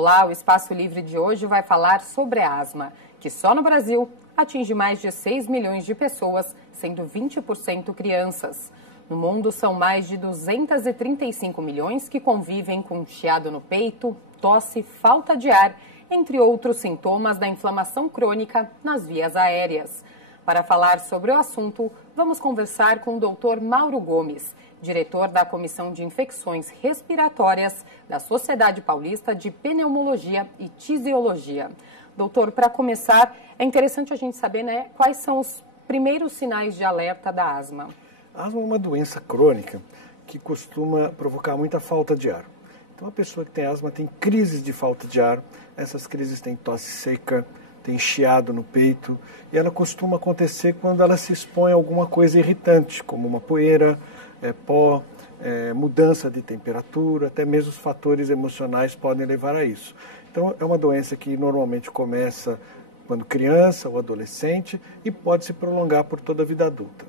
Olá, o Espaço Livre de hoje vai falar sobre a asma, que só no Brasil atinge mais de 6 milhões de pessoas, sendo 20% crianças. No mundo, são mais de 235 milhões que convivem com chiado no peito, tosse, falta de ar, entre outros sintomas da inflamação crônica nas vias aéreas. Para falar sobre o assunto, vamos conversar com o Dr. Mauro Gomes, diretor da Comissão de Infecções Respiratórias da Sociedade Paulista de Pneumologia e Tisiologia. Doutor, para começar, é interessante a gente saber, quais são os primeiros sinais de alerta da asma. A asma é uma doença crônica que costuma provocar muita falta de ar. Então, a pessoa que tem asma tem crises de falta de ar, essas crises têm tosse seca, tem chiado no peito, e ela costuma acontecer quando ela se expõe a alguma coisa irritante, como uma poeira, pó, mudança de temperatura, até mesmo os fatores emocionais podem levar a isso. Então, é uma doença que normalmente começa quando criança ou adolescente e pode se prolongar por toda a vida adulta.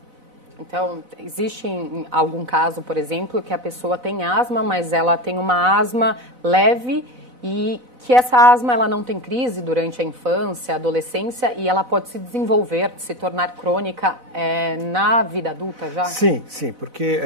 Então, existe algum caso, por exemplo, que a pessoa tem asma, mas ela tem uma asma leve e que essa asma ela não tem crise durante a infância, a adolescência e ela pode se desenvolver, se tornar crônica na vida adulta já? Sim, porque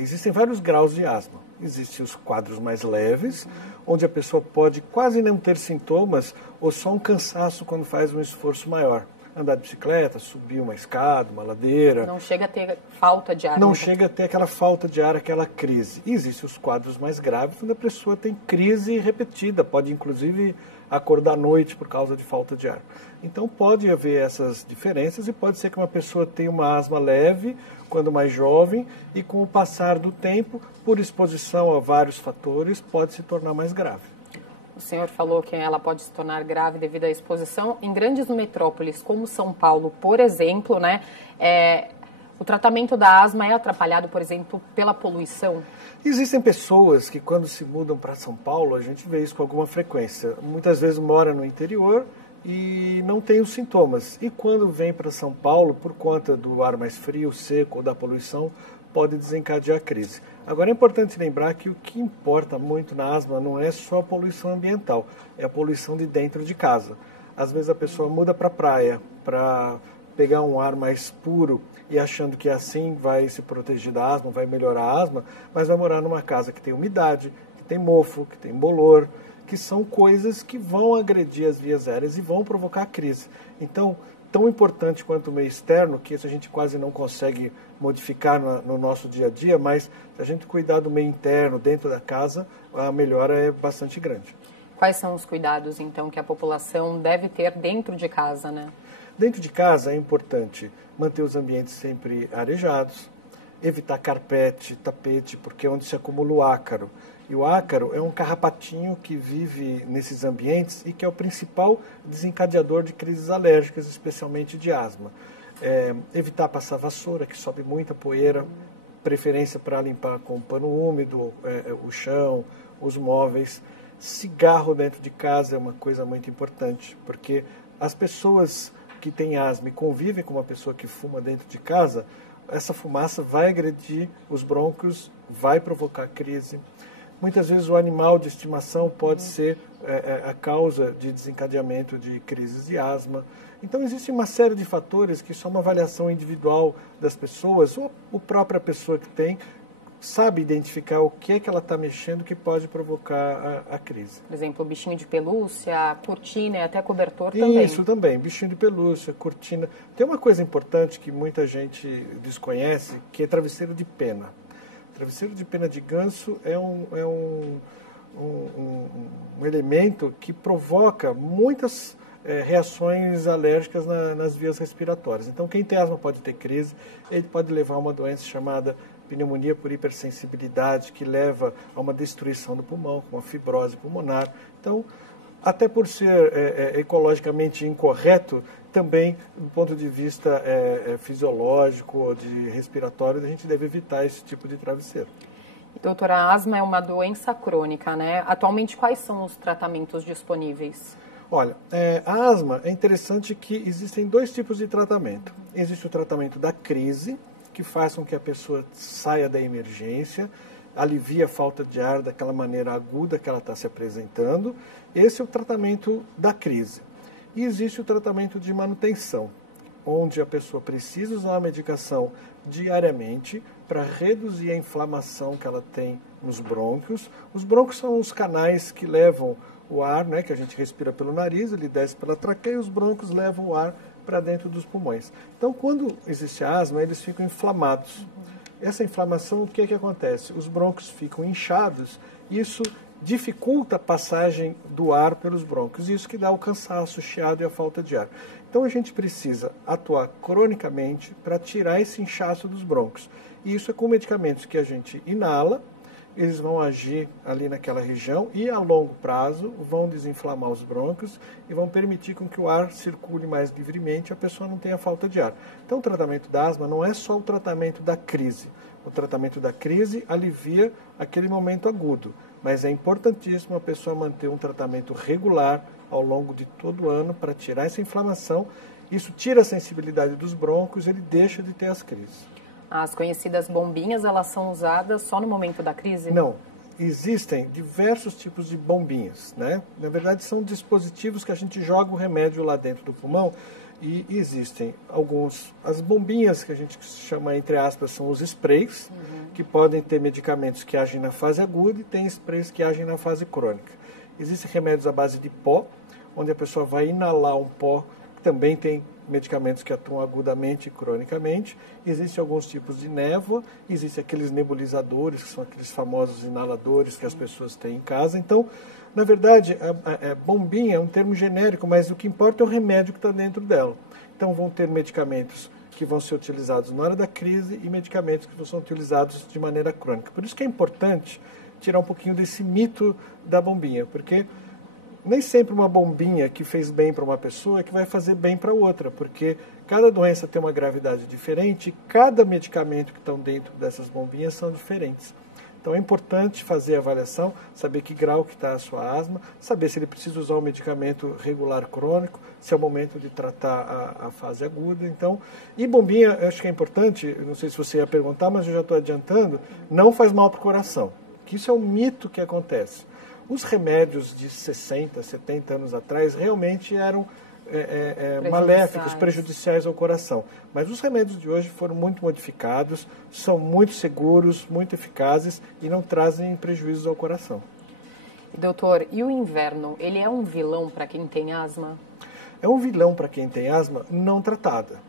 existem vários graus de asma. Existem os quadros mais leves, onde a pessoa pode quase não ter sintomas ou só um cansaço quando faz um esforço maior. Andar de bicicleta, subir uma escada, uma ladeira. Não chega a ter falta de ar. Não chega a ter aquela falta de ar, aquela crise. E existem os quadros mais graves, onde a pessoa tem crise repetida, pode inclusive acordar à noite por causa de falta de ar. Então pode haver essas diferenças e pode ser que uma pessoa tenha uma asma leve quando mais jovem e com o passar do tempo, por exposição a vários fatores, pode se tornar mais grave. O senhor falou que ela pode se tornar grave devido à exposição. Em grandes metrópoles como São Paulo, por exemplo, o tratamento da asma é atrapalhado, por exemplo, pela poluição? Existem pessoas que quando se mudam para São Paulo, a gente vê isso com alguma frequência. Muitas vezes mora no interior e não tem os sintomas. E quando vem para São Paulo, por conta do ar mais frio, seco ou da poluição, pode desencadear a crise. Agora é importante lembrar que o que importa muito na asma não é só a poluição ambiental, é a poluição de dentro de casa. Às vezes a pessoa muda para a praia para pegar um ar mais puro e achando que assim vai se proteger da asma, vai melhorar a asma, mas vai morar numa casa que tem umidade, que tem mofo, que tem bolor, que são coisas que vão agredir as vias aéreas e vão provocar crise. Então, tão importante quanto o meio externo, que isso a gente quase não consegue modificar no nosso dia a dia, mas se a gente cuidar do meio interno, dentro da casa, a melhora é bastante grande. Quais são os cuidados, então, que a população deve ter dentro de casa, Dentro de casa é importante manter os ambientes sempre arejados, evitar carpete, tapete, porque é onde se acumula o ácaro. E o ácaro é um carrapatinho que vive nesses ambientes e que é o principal desencadeador de crises alérgicas, especialmente de asma. Evitar passar vassoura, que sobe muita poeira, preferência para limpar com pano úmido, o chão, os móveis. Cigarro dentro de casa é uma coisa muito importante, porque as pessoas que têm asma e convivem com uma pessoa que fuma dentro de casa, essa fumaça vai agredir os brônquios, vai provocar crise. Muitas vezes o animal de estimação pode ser a causa de desencadeamento de crises de asma. Então existe uma série de fatores que só uma avaliação individual das pessoas, ou a própria pessoa que tem, sabe identificar o que é que ela está mexendo que pode provocar a crise. Por exemplo, bichinho de pelúcia, cortina e até cobertor também. Isso também, bichinho de pelúcia, cortina. Tem uma coisa importante que muita gente desconhece, que é travesseiro de pena. Travesseiro de pena de ganso é um elemento que provoca muitas reações alérgicas nas vias respiratórias. Então, quem tem asma pode ter crise, ele pode levar a uma doença chamada pneumonia por hipersensibilidade, que leva a uma destruição do pulmão, uma fibrose pulmonar. Então, até por ser ecologicamente incorreto, também, do ponto de vista fisiológico ou de respiratório, a gente deve evitar esse tipo de travesseiro. Doutora, a asma é uma doença crônica, Atualmente, quais são os tratamentos disponíveis? Olha, a asma é interessante que existem dois tipos de tratamento. Existe o tratamento da crise, que faz com que a pessoa saia da emergência alivia a falta de ar daquela maneira aguda que ela está se apresentando. Esse é o tratamento da crise. E existe o tratamento de manutenção, onde a pessoa precisa usar a medicação diariamente para reduzir a inflamação que ela tem nos brônquios. Os brônquios são os canais que levam o ar, né, que a gente respira pelo nariz, ele desce pela traqueia e os brônquios levam o ar para dentro dos pulmões. Então, quando existe asma, eles ficam inflamados. Essa inflamação, o que é que acontece? Os brônquios ficam inchados e isso dificulta a passagem do ar pelos brônquios. Isso que dá o cansaço, o chiado e a falta de ar. Então, a gente precisa atuar cronicamente para tirar esse inchaço dos brônquios. E isso é com medicamentos que a gente inala, eles vão agir ali naquela região e a longo prazo vão desinflamar os brônquios e vão permitir com que o ar circule mais livremente e a pessoa não tenha falta de ar. Então o tratamento da asma não é só o tratamento da crise. O tratamento da crise alivia aquele momento agudo, mas é importantíssimo a pessoa manter um tratamento regular ao longo de todo o ano para tirar essa inflamação. Isso tira a sensibilidade dos brônquios, ele deixa de ter as crises. As conhecidas bombinhas, elas são usadas só no momento da crise? Não. Existem diversos tipos de bombinhas, né? Na verdade, são dispositivos que a gente joga o remédio lá dentro do pulmão e existem alguns... As bombinhas que a gente chama, entre aspas, são os sprays, que podem ter medicamentos que agem na fase aguda e tem sprays que agem na fase crônica. Existem remédios à base de pó, onde a pessoa vai inalar um pó, também tem medicamentos que atuam agudamente e cronicamente. Existem alguns tipos de névoa, existem aqueles nebulizadores, que são aqueles famosos inaladores que as pessoas têm em casa. Então, na verdade, a bombinha é um termo genérico, mas o que importa é o remédio que está dentro dela. Então, vão ter medicamentos que vão ser utilizados na hora da crise e medicamentos que vão ser utilizados de maneira crônica. Por isso que é importante tirar um pouquinho desse mito da bombinha, porque nem sempre uma bombinha que fez bem para uma pessoa é que vai fazer bem para outra, porque cada doença tem uma gravidade diferente e cada medicamento que estão dentro dessas bombinhas são diferentes. Então é importante fazer a avaliação, saber que grau que está a sua asma, saber se ele precisa usar um medicamento regular crônico, se é o momento de tratar a fase aguda. Então, e bombinha, eu acho que é importante, não sei se você ia perguntar, mas eu já estou adiantando, não faz mal para o coração, que isso é um mito que acontece. Os remédios de 60, 70 anos atrás realmente eram maléficos, prejudiciais ao coração. Mas os remédios de hoje foram muito modificados, são muito seguros, muito eficazes e não trazem prejuízos ao coração. Doutor, e o inverno, ele é um vilão para quem tem asma? É um vilão para quem tem asma não tratada.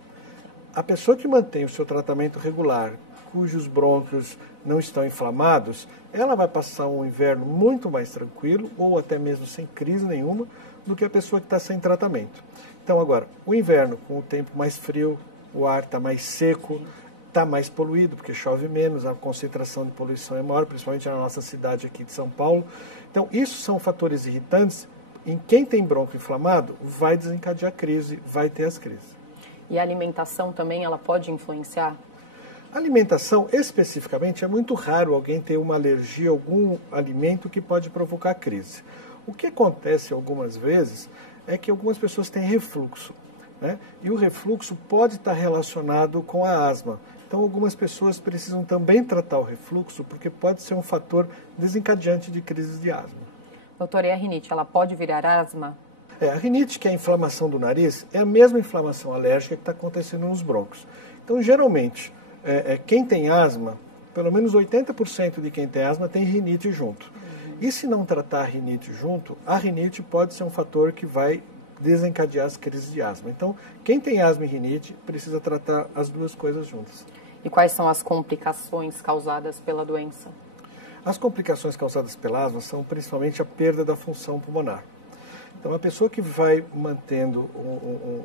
A pessoa que mantém o seu tratamento regular, cujos brônquios não estão inflamados, ela vai passar um inverno muito mais tranquilo, ou até mesmo sem crise nenhuma, do que a pessoa que está sem tratamento. Então, agora, o inverno, com o tempo mais frio, o ar está mais seco, está mais poluído, porque chove menos, a concentração de poluição é maior, principalmente na nossa cidade aqui de São Paulo. Então, isso são fatores irritantes. Em quem tem brônquio inflamado, vai desencadear crise, vai ter as crises. E a alimentação também, ela pode influenciar? A alimentação, especificamente, é muito raro alguém ter uma alergia a algum alimento que pode provocar crise. O que acontece algumas vezes é que algumas pessoas têm refluxo, né? E o refluxo pode estar relacionado com a asma. Então, algumas pessoas precisam também tratar o refluxo, porque pode ser um fator desencadeante de crises de asma. Doutora, e a rinite, ela pode virar asma? A rinite, que é a inflamação do nariz, é a mesma inflamação alérgica que está acontecendo nos brônquios. Então, geralmente, quem tem asma, pelo menos 80% de quem tem asma tem rinite junto. E se não tratar a rinite junto, a rinite pode ser um fator que vai desencadear as crises de asma. Então, quem tem asma e rinite precisa tratar as duas coisas juntas. E quais são as complicações causadas pela doença? As complicações causadas pela asma são principalmente a perda da função pulmonar. Então, a pessoa que vai mantendo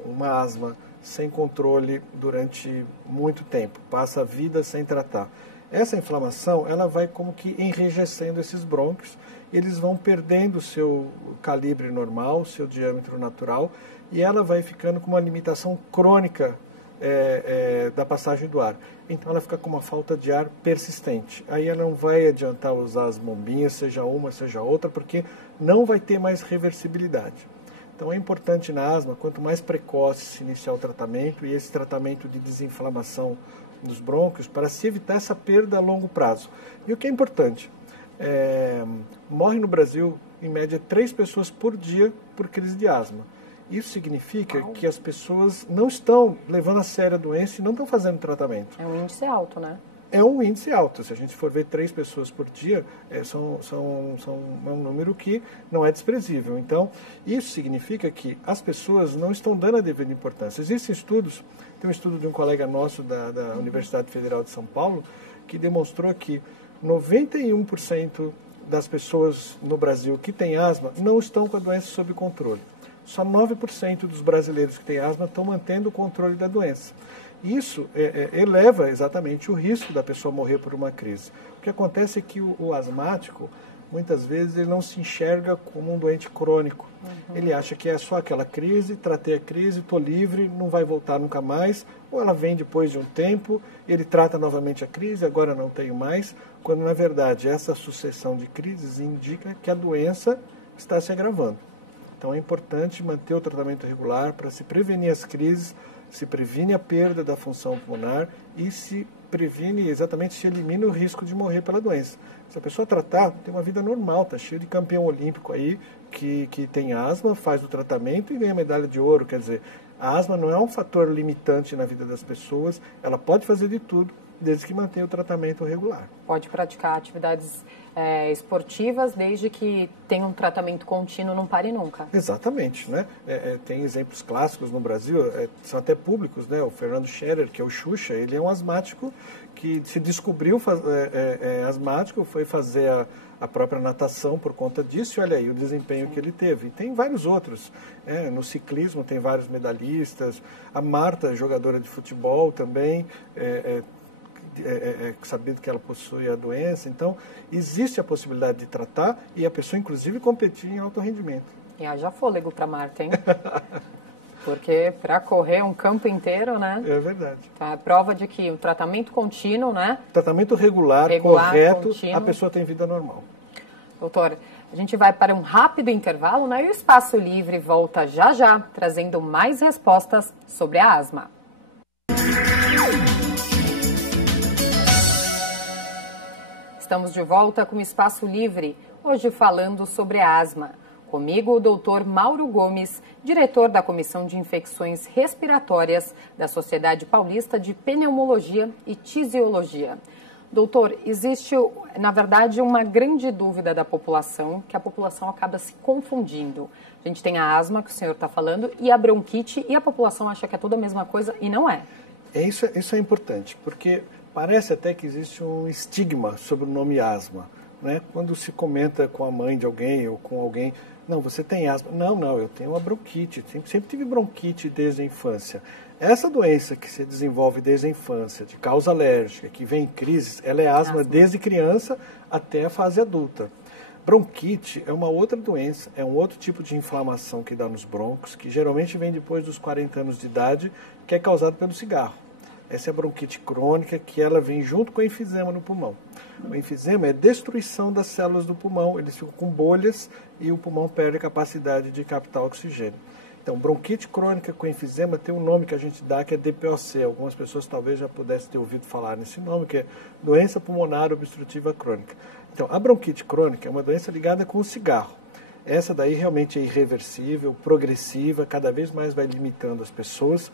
uma asma sem controle durante muito tempo, passa a vida sem tratar. Essa inflamação, ela vai como que enrijecendo esses brônquios, eles vão perdendo o seu calibre normal, o seu diâmetro natural, e ela vai ficando com uma limitação crônica da passagem do ar. Então ela fica com uma falta de ar persistente. Aí ela não vai adiantar usar as bombinhas, seja uma, seja outra, porque não vai ter mais reversibilidade. Então é importante na asma, quanto mais precoce se iniciar o tratamento, e esse tratamento de desinflamação nos brônquios para se evitar essa perda a longo prazo. E o que é importante, morre no Brasil, em média, 3 pessoas por dia por crise de asma. Isso significa que as pessoas não estão levando a sério a doença e não estão fazendo tratamento. É um índice alto, né? É um índice alto. Se a gente for ver 3 pessoas por dia, é um número que não é desprezível. Então, isso significa que as pessoas não estão dando a devida importância. Existem estudos, tem um estudo de um colega nosso da Universidade Federal de São Paulo, que demonstrou que 91% das pessoas no Brasil que têm asma não estão com a doença sob controle. Só 9% dos brasileiros que têm asma estão mantendo o controle da doença. Isso eleva exatamente o risco da pessoa morrer por uma crise. O que acontece é que o asmático, muitas vezes, ele não se enxerga como um doente crônico. Ele acha que é só aquela crise, tratei a crise, estou livre, não vai voltar nunca mais. Ou ela vem depois de um tempo, ele trata novamente a crise, agora não tenho mais. Quando, na verdade, essa sucessão de crises indica que a doença está se agravando. Então é importante manter o tratamento regular para se prevenir as crises, se previne a perda da função pulmonar e se previne, exatamente, se elimina o risco de morrer pela doença. Se a pessoa tratar, tem uma vida normal, está cheio de campeão olímpico aí que tem asma, faz o tratamento e ganha medalha de ouro. Quer dizer, a asma não é um fator limitante na vida das pessoas, ela pode fazer de tudo, desde que mantenha o tratamento regular. Pode praticar atividades esportivas desde que tenha um tratamento contínuo, não pare nunca. Exatamente, né? Tem exemplos clássicos no Brasil, são até públicos, né? O Fernando Scherer, que é o Xuxa, ele é um asmático que se descobriu asmático, foi fazer a própria natação por conta disso, e olha aí o desempenho que ele teve. E tem vários outros, no ciclismo tem vários medalhistas, a Marta, jogadora de futebol também, sabendo que ela possui a doença, então existe a possibilidade de tratar e a pessoa inclusive competir em alto rendimento. E haja fôlego para Marta, hein? Porque para correr um campo inteiro, né? É verdade. Tá, é prova de que o tratamento contínuo, né? Tratamento regular correto, contínuo, a pessoa tem vida normal. Doutor, a gente vai para um rápido intervalo, né? E o Espaço Livre volta já já, trazendo mais respostas sobre a asma. Estamos de volta com o Espaço Livre, hoje falando sobre a asma. Comigo, o doutor Mauro Gomes, diretor da Comissão de Infecções Respiratórias da Sociedade Paulista de Pneumologia e Tisiologia. Doutor, existe, na verdade, uma grande dúvida da população, que a população acaba se confundindo. A gente tem a asma, que o senhor está falando, e a bronquite, e a população acha que é tudo a mesma coisa, e não é. Isso é importante, porque parece até que existe um estigma sobre o nome asma, né? Quando se comenta com a mãe de alguém ou com alguém, não, você tem asma. Não, eu tenho uma bronquite, sempre tive bronquite desde a infância. Essa doença que se desenvolve desde a infância, de causa alérgica, que vem em crises, ela é asma desde criança até a fase adulta. Bronquite é uma outra doença, é um outro tipo de inflamação que dá nos brônquios, que geralmente vem depois dos 40 anos de idade, que é causado pelo cigarro. Essa é a bronquite crônica, que ela vem junto com o enfisema no pulmão. O enfisema é destruição das células do pulmão, eles ficam com bolhas e o pulmão perde a capacidade de captar oxigênio. Então, bronquite crônica com enfisema tem um nome que a gente dá, que é DPOC. Algumas pessoas talvez já pudessem ter ouvido falar nesse nome, que é doença pulmonar obstrutiva crônica. Então, a bronquite crônica é uma doença ligada com o cigarro. Essa daí realmente é irreversível, progressiva, cada vez mais vai limitando as pessoas.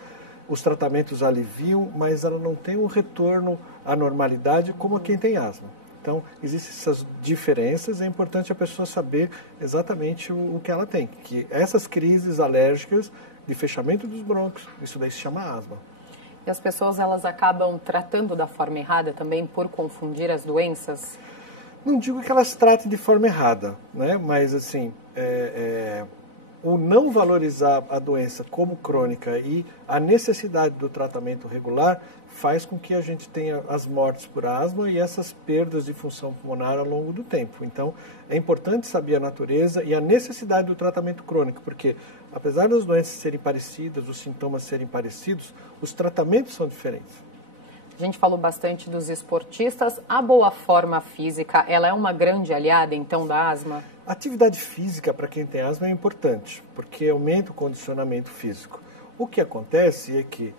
Os tratamentos aliviam, mas ela não tem um retorno à normalidade como a quem tem asma. Então, existem essas diferenças, é importante a pessoa saber exatamente o que ela tem. Que essas crises alérgicas de fechamento dos brônquios, isso daí se chama asma. E as pessoas, elas acabam tratando da forma errada também por confundir as doenças? Não digo que elas tratem de forma errada, né? Mas assim, o não valorizar a doença como crônica e a necessidade do tratamento regular faz com que a gente tenha as mortes por asma e essas perdas de função pulmonar ao longo do tempo. Então, é importante saber a natureza e a necessidade do tratamento crônico, porque apesar das doenças serem parecidas, os sintomas serem parecidos, os tratamentos são diferentes. A gente falou bastante dos esportistas. A boa forma física, ela é uma grande aliada, então, da asma? A atividade física para quem tem asma é importante, porque aumenta o condicionamento físico. O que acontece é que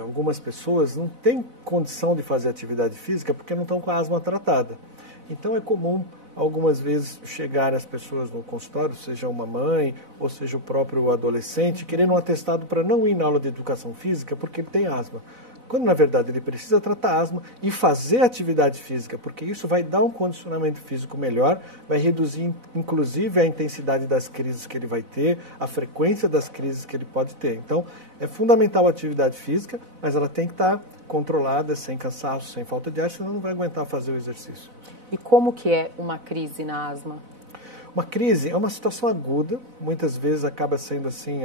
algumas pessoas não têm condição de fazer atividade física porque não estão com a asma tratada. Então é comum algumas vezes chegar as pessoas no consultório, seja uma mãe ou seja o próprio adolescente, querendo um atestado para não ir na aula de educação física porque ele tem asma. Quando na verdade ele precisa tratar asma e fazer atividade física, porque isso vai dar um condicionamento físico melhor, vai reduzir inclusive a intensidade das crises que ele vai ter, a frequência das crises que ele pode ter. Então é fundamental a atividade física, mas ela tem que estar controlada, sem cansaço, sem falta de ar, senão não vai aguentar fazer o exercício. E como que é uma crise na asma? Uma crise é uma situação aguda, muitas vezes acaba sendo assim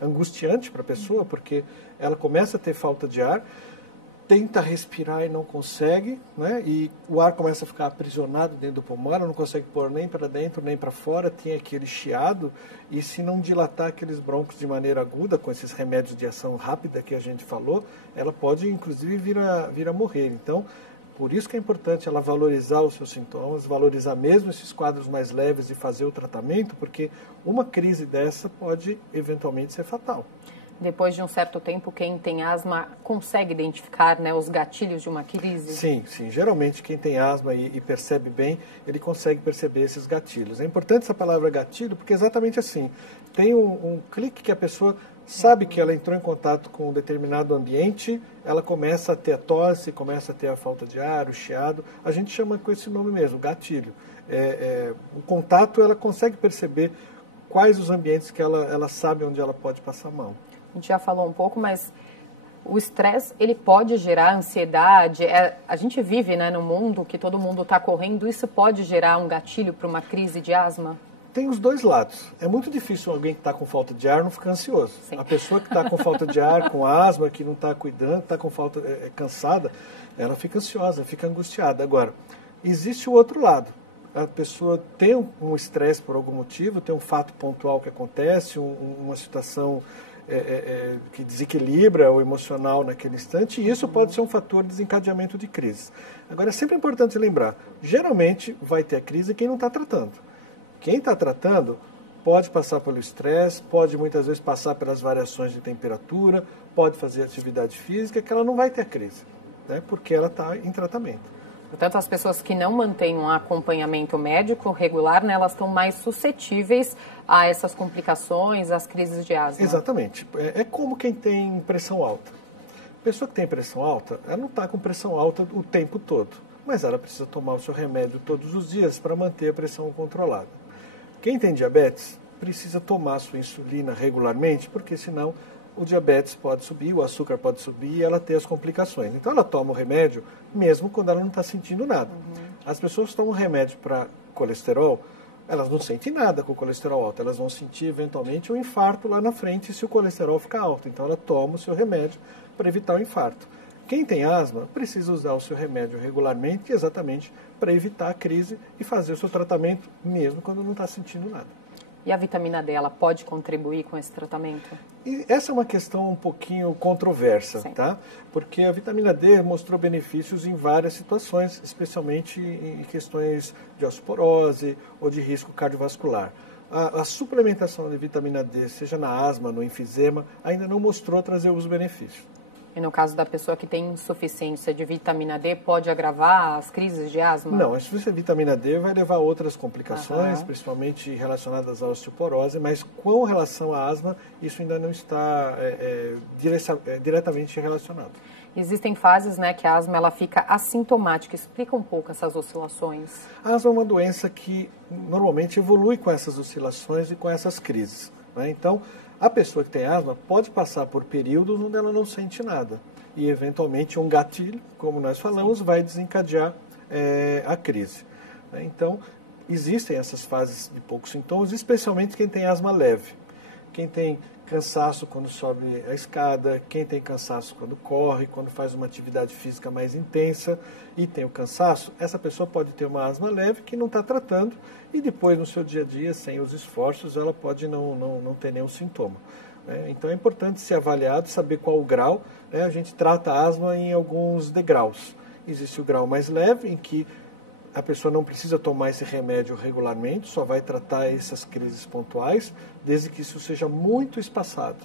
angustiante para a pessoa, porque ela começa a ter falta de ar, tenta respirar e não consegue, né? E o ar começa a ficar aprisionado dentro do pulmão, ela não consegue pôr nem para dentro nem para fora, tem aquele chiado, e se não dilatar aqueles brônquios de maneira aguda, com esses remédios de ação rápida que a gente falou, ela pode inclusive vir a morrer. Então, por isso que é importante ela valorizar os seus sintomas, valorizar mesmo esses quadros mais leves e fazer o tratamento, porque uma crise dessa pode eventualmente ser fatal. Depois de um certo tempo, quem tem asma consegue identificar, né, os gatilhos de uma crise? Sim, sim. Geralmente quem tem asma e percebe bem, ele consegue perceber esses gatilhos. É importante essa palavra gatilho, porque é exatamente assim. Tem um clique que a pessoa sabe que ela entrou em contato com um determinado ambiente, ela começa a ter a tosse, começa a ter a falta de ar, o chiado. A gente chama com esse nome mesmo, gatilho. O contato, ela consegue perceber quais os ambientes que ela sabe onde ela pode passar mal. A gente já falou um pouco, mas o estresse, ele pode gerar ansiedade. A gente vive, né, num mundo que todo mundo está correndo. Isso pode gerar um gatilho para uma crise de asma? Tem os dois lados. É muito difícil alguém que está com falta de ar não ficar ansioso. Sim. A pessoa que está com falta de ar, com asma, que não está cuidando, está com falta, cansada, ela fica ansiosa, fica angustiada. Agora, existe o outro lado. A pessoa tem um estresse por algum motivo, tem um fato pontual que acontece, uma situação que desequilibra o emocional naquele instante, e isso pode ser um fator de desencadeamento de crise. Agora, é sempre importante lembrar, geralmente vai ter a crise quem não está tratando. Quem está tratando pode passar pelo estresse, pode muitas vezes passar pelas variações de temperatura, pode fazer atividade física, que ela não vai ter crise, né, porque ela está em tratamento. Portanto, as pessoas que não mantêm um acompanhamento médico regular, né, elas estão mais suscetíveis a essas complicações, às crises de asma. Exatamente. É como quem tem pressão alta. A pessoa que tem pressão alta, ela não está com pressão alta o tempo todo, mas ela precisa tomar o seu remédio todos os dias para manter a pressão controlada. Quem tem diabetes precisa tomar a sua insulina regularmente, porque senão o diabetes pode subir, o açúcar pode subir e ela tem as complicações. Então ela toma o remédio mesmo quando ela não está sentindo nada. As pessoas que tomam remédio para colesterol, elas não sentem nada com o colesterol alto, elas vão sentir eventualmente um infarto lá na frente se o colesterol ficar alto. Então ela toma o seu remédio para evitar o infarto. Quem tem asma precisa usar o seu remédio regularmente, exatamente para evitar a crise e fazer o seu tratamento mesmo quando não está sentindo nada. E a vitamina D, ela pode contribuir com esse tratamento? E essa é uma questão um pouquinho controversa, tá? Porque a vitamina D mostrou benefícios em várias situações, especialmente em questões de osteoporose ou de risco cardiovascular. A suplementação de vitamina D, seja na asma, no enfisema, ainda não mostrou trazer os benefícios. E no caso da pessoa que tem insuficiência de vitamina D, pode agravar as crises de asma? Não, a insuficiência de vitamina D vai levar a outras complicações, principalmente relacionadas à osteoporose, mas com relação à asma, isso ainda não está diretamente relacionado. Existem fases, né, que a asma ela fica assintomática. Explica um pouco essas oscilações. A asma é uma doença que normalmente evolui com essas oscilações e com essas crises, né? Então, a pessoa que tem asma pode passar por períodos onde ela não sente nada. E, eventualmente, um gatilho, como nós falamos, vai desencadear a crise. Então, existem essas fases de poucos sintomas, especialmente quem tem asma leve. Quem tem cansaço quando sobe a escada, quem tem cansaço quando corre, quando faz uma atividade física mais intensa e tem o cansaço, essa pessoa pode ter uma asma leve que não está tratando e depois no seu dia a dia, sem os esforços, ela pode não ter nenhum sintoma. Então é importante ser avaliado, saber qual o grau. A gente trata a asma em alguns degraus. Existe o grau mais leve, em que a pessoa não precisa tomar esse remédio regularmente, só vai tratar essas crises pontuais, desde que isso seja muito espaçado.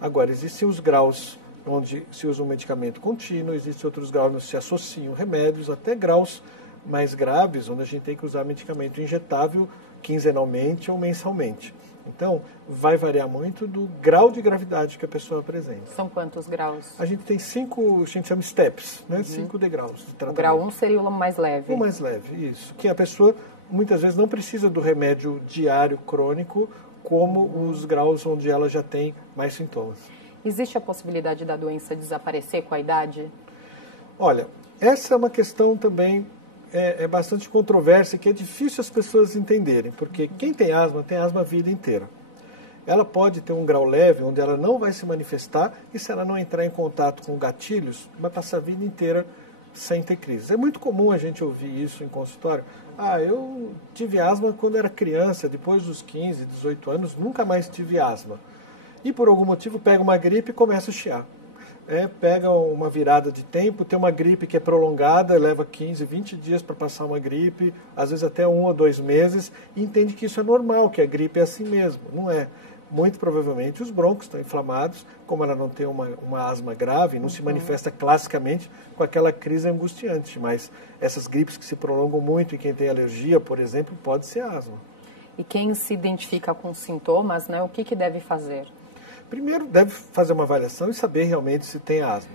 Agora, existem os graus onde se usa um medicamento contínuo, existem outros graus onde se associam remédios, até graus mais graves, onde a gente tem que usar medicamento injetável quinzenalmente ou mensalmente. Então, vai variar muito do grau de gravidade que a pessoa apresenta. São quantos graus? A gente tem 5, a gente chama steps, né? 5 degraus de tratamento. O grau 1 seria o mais leve. O mais leve, isso. Que a pessoa, muitas vezes, não precisa do remédio diário crônico, como os graus onde ela já tem mais sintomas. Existe a possibilidade da doença desaparecer com a idade? Olha, essa é uma questão também é bastante controversa, que é difícil as pessoas entenderem, porque quem tem asma a vida inteira. Ela pode ter um grau leve, onde ela não vai se manifestar, e se ela não entrar em contato com gatilhos, vai passar a vida inteira sem ter crise. É muito comum a gente ouvir isso em consultório. Eu tive asma quando era criança, depois dos 15, 18 anos, nunca mais tive asma. E por algum motivo pega uma gripe e começa a chiar. Pega uma virada de tempo, tem uma gripe que é prolongada, leva 15, 20 dias para passar uma gripe, às vezes até 1 ou 2 meses, e entende que isso é normal, que a gripe é assim mesmo. Não é. Muito provavelmente os brônquios estão inflamados, como ela não tem uma asma grave, não se manifesta classicamente com aquela crise angustiante, mas essas gripes que se prolongam muito e quem tem alergia, por exemplo, pode ser asma. E quem se identifica com sintomas, né, o que deve fazer? Primeiro, deve fazer uma avaliação e saber realmente se tem asma.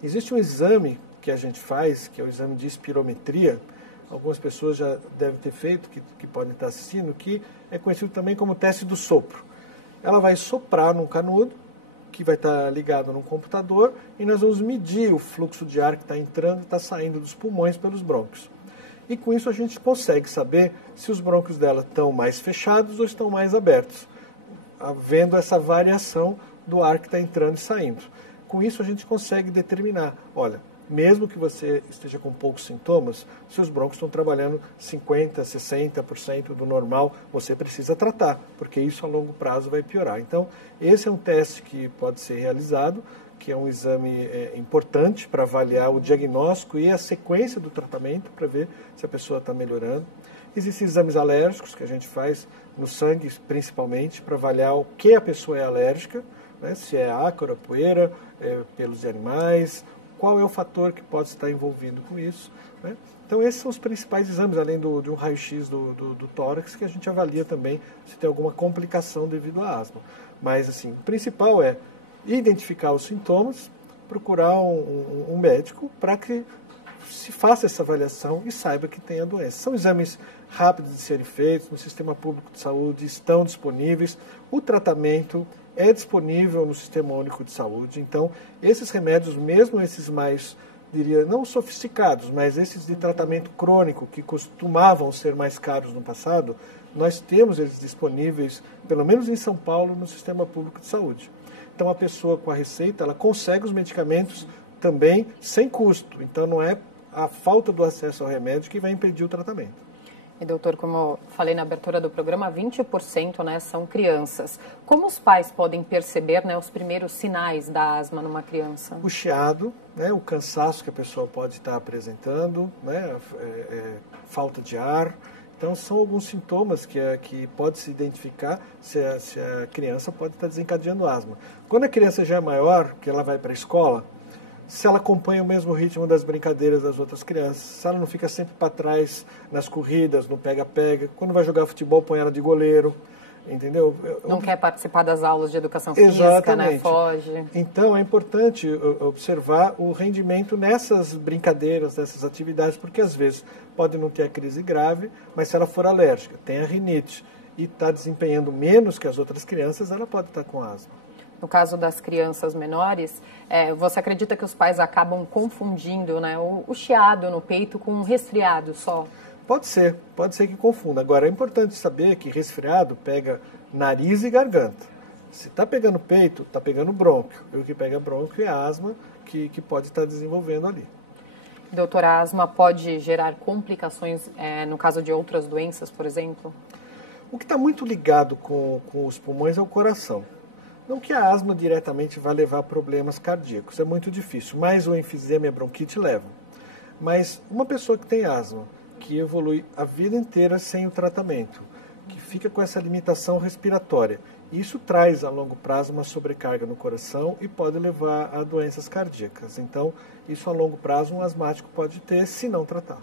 Existe um exame que a gente faz, que é o exame de espirometria, algumas pessoas já devem ter feito, que podem estar assistindo, que é conhecido também como teste do sopro. Ela vai soprar num canudo, que vai estar ligado num computador, e nós vamos medir o fluxo de ar que está entrando e está saindo dos pulmões pelos brônquios. E com isso a gente consegue saber se os brônquios dela estão mais fechados ou estão mais abertos, havendo essa variação do ar que está entrando e saindo. Com isso a gente consegue determinar, olha, mesmo que você esteja com poucos sintomas, se os brônquios estão trabalhando 50%, 60% do normal, você precisa tratar, porque isso a longo prazo vai piorar. Então, esse é um teste que pode ser realizado, que é um exame importante para avaliar o diagnóstico e a sequência do tratamento, para ver se a pessoa está melhorando. Existem exames alérgicos que a gente faz no sangue, principalmente, para avaliar o que a pessoa é alérgica, né? Se é ácaro, poeira, pelos de animais, qual é o fator que pode estar envolvido com isso, né? Então, esses são os principais exames, além de um raio-x do tórax, que a gente avalia também se tem alguma complicação devido à asma. Mas, assim, o principal é identificar os sintomas, procurar um médico para que se faça essa avaliação e saiba que tem a doença. São exames rápidos de serem feitos, no Sistema Público de Saúde estão disponíveis, o tratamento é disponível no Sistema Único de Saúde, então esses remédios, mesmo esses mais, diria, não sofisticados, mas esses de tratamento crônico, que costumavam ser mais caros no passado, nós temos eles disponíveis, pelo menos em São Paulo, no Sistema Público de Saúde. Então a pessoa com a receita, ela consegue os medicamentos também sem custo, então não é a falta do acesso ao remédio que vai impedir o tratamento. E, doutor, como eu falei na abertura do programa, 20%, né, são crianças. Como os pais podem perceber, né, os primeiros sinais da asma numa criança? O chiado, né, o cansaço que a pessoa pode estar apresentando, né, falta de ar. Então, são alguns sintomas que pode se identificar se a criança pode estar desencadeando asma. Quando a criança já é maior, que ela vai para a escola, se ela acompanha o mesmo ritmo das brincadeiras das outras crianças, se ela não fica sempre para trás nas corridas, no pega-pega, quando vai jogar futebol, põe ela de goleiro, entendeu? Não quer participar das aulas de educação física, exatamente, né? Foge. Então, é importante observar o rendimento nessas brincadeiras, nessas atividades, porque às vezes pode não ter a crise grave, mas se ela for alérgica, tem a rinite e está desempenhando menos que as outras crianças, ela pode estar com asma. No caso das crianças menores, você acredita que os pais acabam confundindo, né, o chiado no peito com um resfriado só? Pode ser que confunda. Agora, é importante saber que resfriado pega nariz e garganta. Se está pegando peito, está pegando brônquio. E o que pega brônquio é a asma que pode estar desenvolvendo ali. Doutora, a asma pode gerar complicações no caso de outras doenças, por exemplo? O que está muito ligado com os pulmões é o coração. Não que a asma diretamente vá levar a problemas cardíacos, é muito difícil, mas o enfisema e a bronquite levam. Mas uma pessoa que tem asma, que evolui a vida inteira sem o tratamento, que fica com essa limitação respiratória Isso traz a longo prazo uma sobrecarga no coração e pode levar a doenças cardíacas. Então, isso a longo prazo um asmático pode ter se não tratar.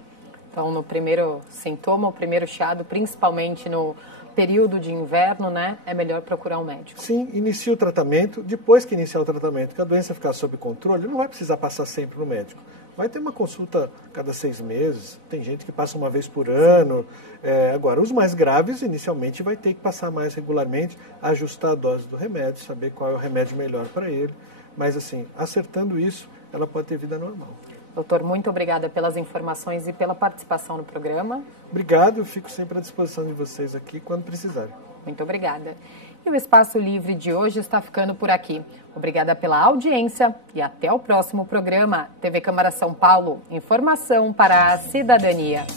Então, no primeiro sintoma, o primeiro chiado, principalmente no período de inverno, né, é melhor procurar um médico. Sim, inicia o tratamento. Depois que iniciar o tratamento, que a doença ficar sob controle, não vai precisar passar sempre no médico. Vai ter uma consulta cada 6 meses, tem gente que passa uma vez por ano. Agora, os mais graves, inicialmente, vai ter que passar mais regularmente, ajustar a dose do remédio, saber qual é o remédio melhor para ele. Mas, assim, acertando isso, ela pode ter vida normal. Doutor, muito obrigada pelas informações e pela participação no programa. Obrigado, eu fico sempre à disposição de vocês aqui quando precisarem. Muito obrigada. E o Espaço Livre de hoje está ficando por aqui. Obrigada pela audiência e até o próximo programa. TV Câmara São Paulo, informação para a cidadania.